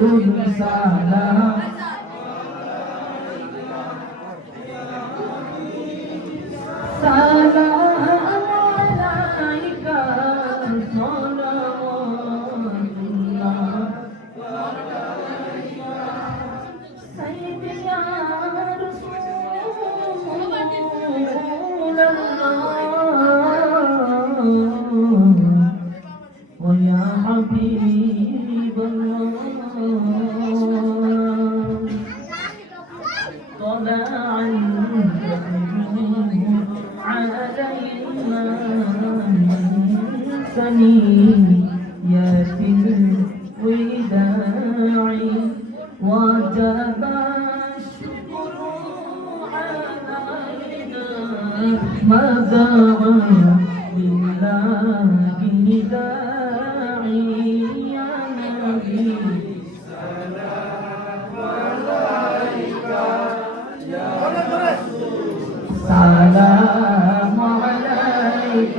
Musa ثنيات الوداع. وجب الشكر ما دعا لله داعي يا نبي سلام عليك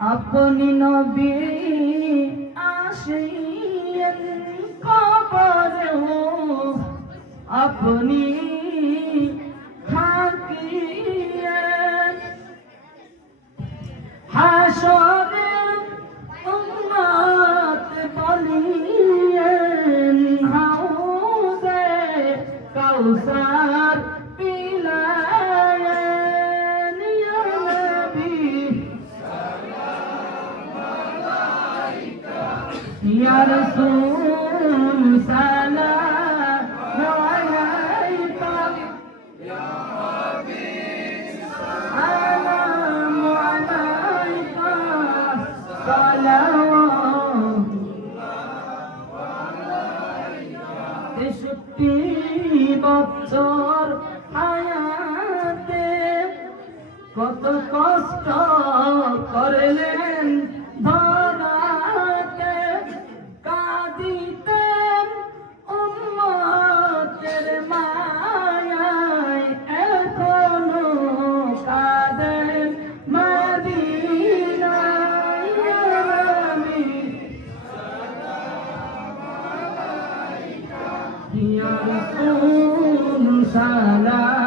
আপনি নবী আসিয়েন কবরেও আপনি থাকিয়েন হাসরের رسول سلام عليك سلام عليك صلوات তেষট্টি বছর হায়াতে কত কষ্ট করলেন يا رسول سلام